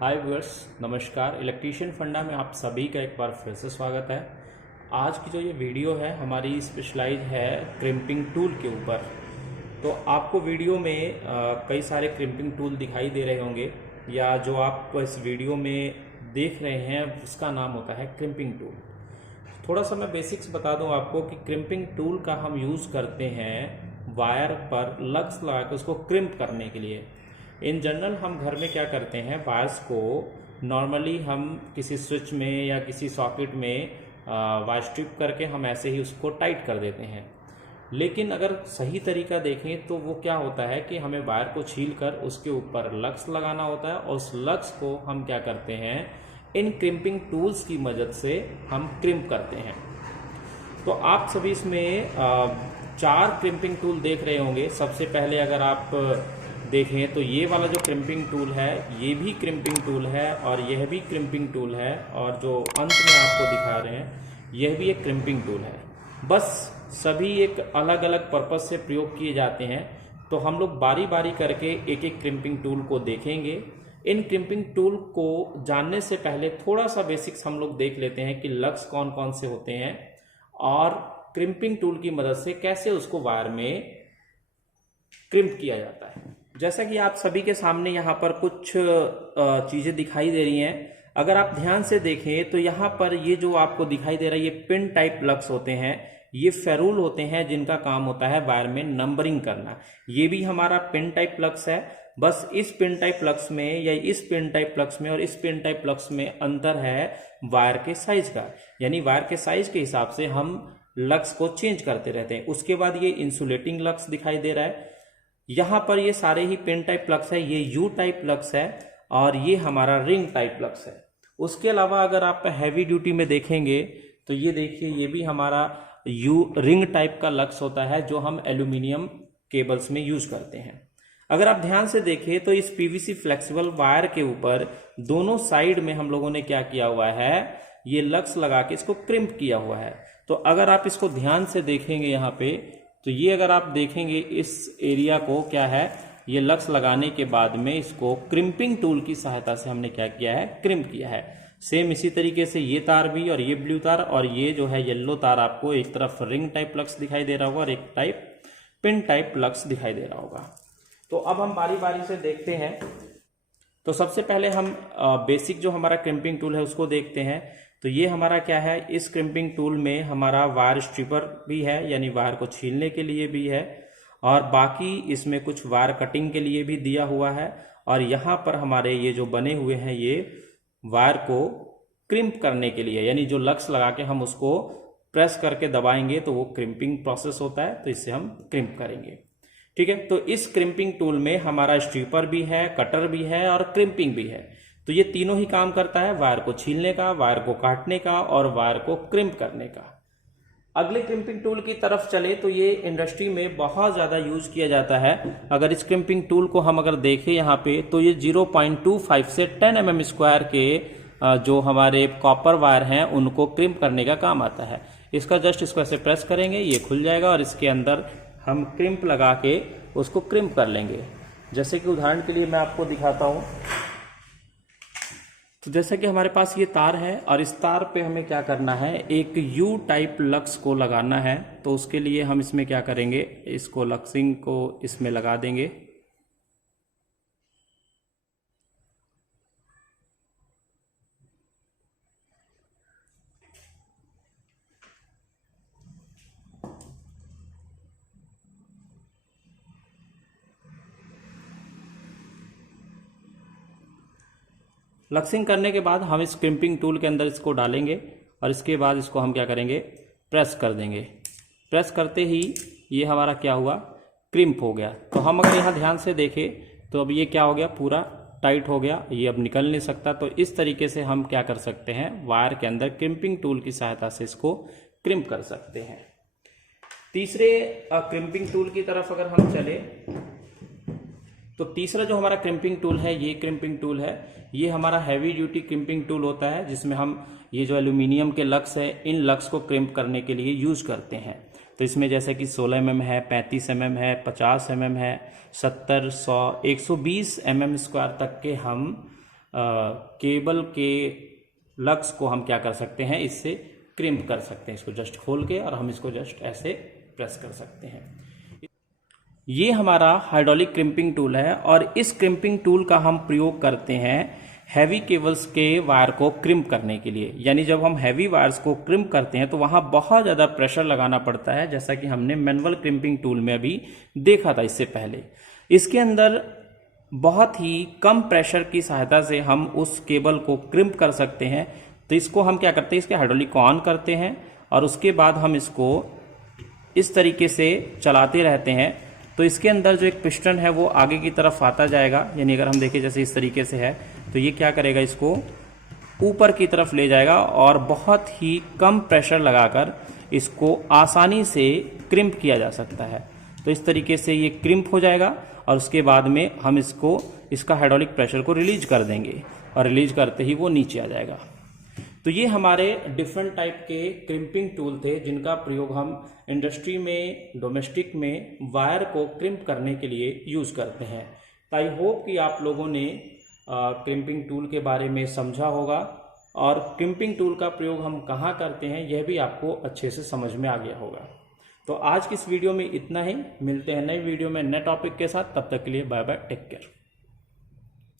हाय viewers, नमस्कार। Electrician फंडा में आप सभी का एक बार फिर से स्वागत है। आज की जो ये वीडियो है हमारी स्पेशलाइज है क्रिम्पिंग टूल के ऊपर। तो आपको वीडियो में कई सारे क्रिम्पिंग टूल दिखाई दे रहे होंगे, या जो आप इस वीडियो में देख रहे हैं उसका नाम होता है क्रिम्पिंग टूल। थोड़ा सा मैं बेसिक्स बता दूं आपको कि क्रिम्पिंग टूल का हम यूज़ करते हैं वायर पर लग्स लगा के उसको क्रिम्प करने के लिए। इन जनरल हम घर में क्या करते हैं, वायर्स को नॉर्मली हम किसी स्विच में या किसी सॉकेट में वायर स्ट्रिप करके हम ऐसे ही उसको टाइट कर देते हैं। लेकिन अगर सही तरीका देखें तो वो क्या होता है कि हमें वायर को छील कर उसके ऊपर लग्स लगाना होता है, और उस लग्स को हम क्या करते हैं, इन क्रिम्पिंग टूल्स की मदद से हम क्रिम्प करते हैं। तो आप सभी इसमें 4 क्रिम्पिंग टूल देख रहे होंगे। सबसे पहले अगर आप देखें तो ये वाला जो क्रिम्पिंग टूल है ये भी क्रिम्पिंग टूल है, और यह भी क्रिम्पिंग टूल है, और जो अंत में आपको दिखा रहे हैं यह भी एक क्रिम्पिंग टूल है। बस सभी एक अलग अलग पर्पस से प्रयोग किए जाते हैं। तो हम लोग बारी बारी करके एक एक क्रिम्पिंग टूल को देखेंगे। इन क्रिम्पिंग टूल को जानने से पहले थोड़ा सा बेसिक्स हम लोग देख लेते हैं कि लग्स कौन कौन से होते हैं, और क्रिम्पिंग टूल की मदद से कैसे उसको वायर में क्रिम्प किया जाता है। जैसा कि आप सभी के सामने यहाँ पर कुछ चीज़ें दिखाई दे रही हैं। अगर आप ध्यान से देखें तो यहाँ पर ये जो आपको दिखाई दे रहा है ये पिन टाइप लग्स होते हैं। ये फेरूल होते हैं जिनका काम होता है वायर में नंबरिंग करना। ये भी हमारा पिन टाइप लग्स है। बस इस पिन टाइप लग्स में या इस पिन टाइप लग्स में और इस पिन टाइप लग्स में अंतर है वायर के साइज का। यानी वायर के साइज के हिसाब से हम लग्स को चेंज करते रहते हैं। उसके बाद ये इंसुलेटिंग लग्स दिखाई दे रहा है। यहाँ पर ये सारे ही पिन टाइप लग्स है। ये यू टाइप लग्स है, और ये हमारा रिंग टाइप लग्स है। उसके अलावा अगर आप हैवी ड्यूटी में देखेंगे तो ये देखिए, ये भी हमारा यू रिंग टाइप का लग्स होता है जो हम एल्यूमिनियम केबल्स में यूज करते हैं। अगर आप ध्यान से देखें तो इस पीवीसी फ्लेक्सिबल वायर के ऊपर दोनों साइड में हम लोगों ने क्या किया हुआ है, ये लग्स लगा के इसको क्रिम्प किया हुआ है। तो अगर आप इसको ध्यान से देखेंगे यहाँ पे, तो ये अगर आप देखेंगे इस एरिया को क्या है, ये लग्स लगाने के बाद में इसको क्रिम्पिंग टूल की सहायता से हमने क्या किया है, क्रिम्प किया है। सेम इसी तरीके से ये तार भी, और ये ब्लू तार, और ये जो है येलो तार आपको एक तरफ रिंग टाइप लग्स दिखाई दे रहा होगा और एक टाइप पिन टाइप लग्स दिखाई दे रहा होगा। तो अब हम बारी बारी से देखते हैं। तो सबसे पहले हम बेसिक जो हमारा क्रिम्पिंग टूल है उसको देखते हैं। तो ये हमारा क्या है, इस क्रिम्पिंग टूल में हमारा वायर स्ट्रिपर भी है, यानी वायर को छीलने के लिए भी है, और बाकी इसमें कुछ वायर कटिंग के लिए भी दिया हुआ है। और यहाँ पर हमारे ये जो बने हुए हैं ये वायर को क्रिम्प करने के लिए, यानी जो लग्स लगा के हम उसको प्रेस करके दबाएंगे तो वो क्रिम्पिंग प्रोसेस होता है, तो इससे हम क्रिम्प करेंगे। ठीक है। तो इस क्रिम्पिंग टूल में हमारा स्ट्रिपर भी है, कटर भी है, और क्रिम्पिंग भी है। तो ये तीनों ही काम करता है, वायर को छीलने का, वायर को काटने का, और वायर को क्रिम्प करने का। अगले क्रिम्पिंग टूल की तरफ चले तो ये इंडस्ट्री में बहुत ज़्यादा यूज किया जाता है। अगर इस क्रिम्पिंग टूल को हम अगर देखें यहाँ पे, तो ये 0.25 से 10 mm स्क्वायर के जो हमारे कॉपर वायर हैं उनको क्रिम्प करने का काम आता है। इसका जस्ट इसको ऐसे प्रेस करेंगे, ये खुल जाएगा, और इसके अंदर हम क्रिम्प लगा के उसको क्रिम्प कर लेंगे। जैसे कि उदाहरण के लिए मैं आपको दिखाता हूँ। तो जैसा कि हमारे पास ये तार है, और इस तार पे हमें क्या करना है, एक यू टाइप लग्स को लगाना है। तो उसके लिए हम इसमें क्या करेंगे, इसको लक्सिंग को इसमें लगा देंगे। लक्सिंग करने के बाद हम इस क्रिम्पिंग टूल के अंदर इसको डालेंगे, और इसके बाद इसको हम क्या करेंगे, प्रेस कर देंगे। प्रेस करते ही ये हमारा क्या हुआ, क्रिम्प हो गया। तो हम अगर यहाँ ध्यान से देखें तो अब ये क्या हो गया, पूरा टाइट हो गया, ये अब निकल नहीं सकता। तो इस तरीके से हम क्या कर सकते हैं, वायर के अंदर क्रिम्पिंग टूल की सहायता से इसको क्रिम्प कर सकते हैं। तीसरे क्रिम्पिंग टूल की तरफ अगर हम चले तो तीसरा जो हमारा क्रिम्पिंग टूल है, ये क्रिम्पिंग टूल है, ये हमारा हैवी ड्यूटी क्रिम्पिंग टूल होता है, जिसमें हम ये जो एल्यूमिनियम के लग्स है, इन लग्स को क्रिम्प करने के लिए यूज करते हैं। तो इसमें जैसे कि 16 mm है, 35 mm है, 50 mm है, 70, 100, 120 mm स्क्वायर तक के हम केबल के लग्स को हम क्या कर सकते हैं, इससे क्रिम्प कर सकते हैं। इसको जस्ट खोल के और हम इसको जस्ट ऐसे प्रेस कर सकते हैं। ये हमारा हाइड्रोलिक क्रिम्पिंग टूल है और इस क्रिम्पिंग टूल का हम प्रयोग करते हैं हैवी केबल्स के वायर को क्रिम्प करने के लिए। यानी जब हम हैवी वायर्स को क्रिम्प करते हैं तो वहां बहुत ज़्यादा प्रेशर लगाना पड़ता है, जैसा कि हमने मैनुअल क्रिम्पिंग टूल में अभी देखा था इससे पहले। इसके अंदर बहुत ही कम प्रेशर की सहायता से हम उस केबल को क्रिम्प कर सकते हैं। तो इसको हम क्या करते हैं, इसके हाइड्रोलिक को ऑन करते हैं और उसके बाद हम इसको इस तरीके से चलाते रहते हैं। तो इसके अंदर जो एक पिस्टन है वो आगे की तरफ आता जाएगा। यानी अगर हम देखें जैसे इस तरीके से है तो ये क्या करेगा, इसको ऊपर की तरफ ले जाएगा और बहुत ही कम प्रेशर लगाकर इसको आसानी से क्रिम्प किया जा सकता है। तो इस तरीके से ये क्रिम्प हो जाएगा और उसके बाद में हम इसका हाइड्रोलिक प्रेशर को रिलीज कर देंगे और रिलीज करते ही वो नीचे आ जाएगा। तो ये हमारे डिफरेंट टाइप के क्रिम्पिंग टूल थे जिनका प्रयोग हम इंडस्ट्री में, डोमेस्टिक में वायर को क्रिम्प करने के लिए यूज करते हैं। तो आई होप कि आप लोगों ने क्रिम्पिंग टूल के बारे में समझा होगा और क्रिम्पिंग टूल का प्रयोग हम कहाँ करते हैं यह भी आपको अच्छे से समझ में आ गया होगा। तो आज की इस वीडियो में इतना ही। मिलते हैं नए वीडियो में नए टॉपिक के साथ। तब तक के लिए बाय बाय, टेक केयर।